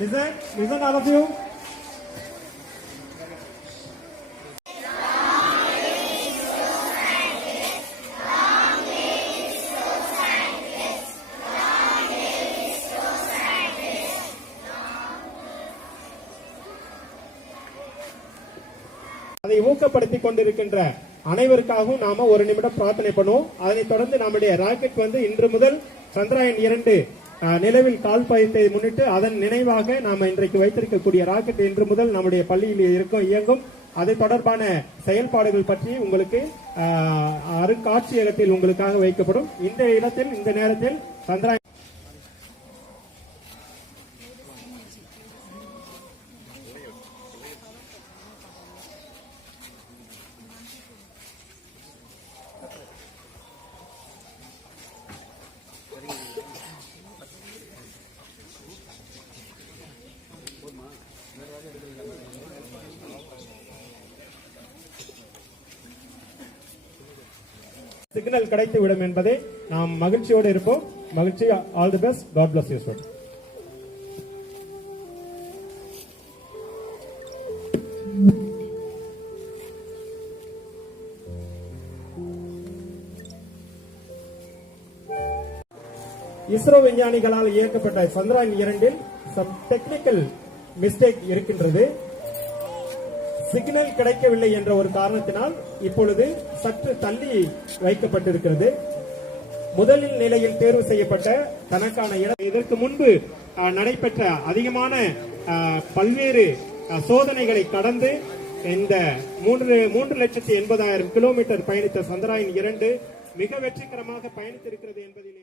Listen, listen all of you. அதை ஊக்கப்படுத்திக் கொண்டிருக்கின்ற அனைவருக்காகவும் நாம ஒரு நிமிடம் பிரார்த்தனை பண்ணுவோம். அதனைத் தொடர்ந்து நம்முடைய ராக்கெட் வந்து இன்று முதல் சந்திராயன் இரண்டு நிலவில் கால் பயத்தை முன்னிட்டு அதன் நினைவாக நாம இன்றைக்கு வைத்திருக்கக்கூடிய ராக்கெட் இன்று முதல் நம்முடைய பள்ளியில் இருக்கும் இயங்கும். அது தொடர்பான செயல்பாடுகள் பற்றி உங்களுக்கு அருங்காட்சியகத்தில் உங்களுக்காக வைக்கப்படும். இந்த இடத்தில் இந்த நேரத்தில் சந்திராயன் சிக்னல் கிடைத்து விடும் என்பதை நாம் மகிழ்ச்சியோடு இருப்போம். மகிழ்ச்சி all the best God bless you sir ISRO விஞ்ஞானிகளால் இயக்கப்பட்ட சந்திராயன் இரண்டில் சம் டெக்னிக்கல் மிஸ்டேக் இருக்கின்றது. சிக்னல் கிடைக்கவில்லை என்ற ஒரு காரணத்தினால் இப்பொழுது சற்று தள்ளி வைக்கப்பட்டிருக்கிறது. முதலில் நிலையில் தேர்வு செய்யப்பட்ட தனக்கான இடம் இதற்கு முன்பு நடைபெற்ற அதிகமான பல்வேறு சோதனைகளை கடந்து இந்த மூன்று மூன்று லட்சத்தி எண்பதாயிரம் கிலோமீட்டர் பயணித்த சந்திராயன் இரண்டு மிக வெற்றிகரமாக பயணித்திருக்கிறது என்பதில்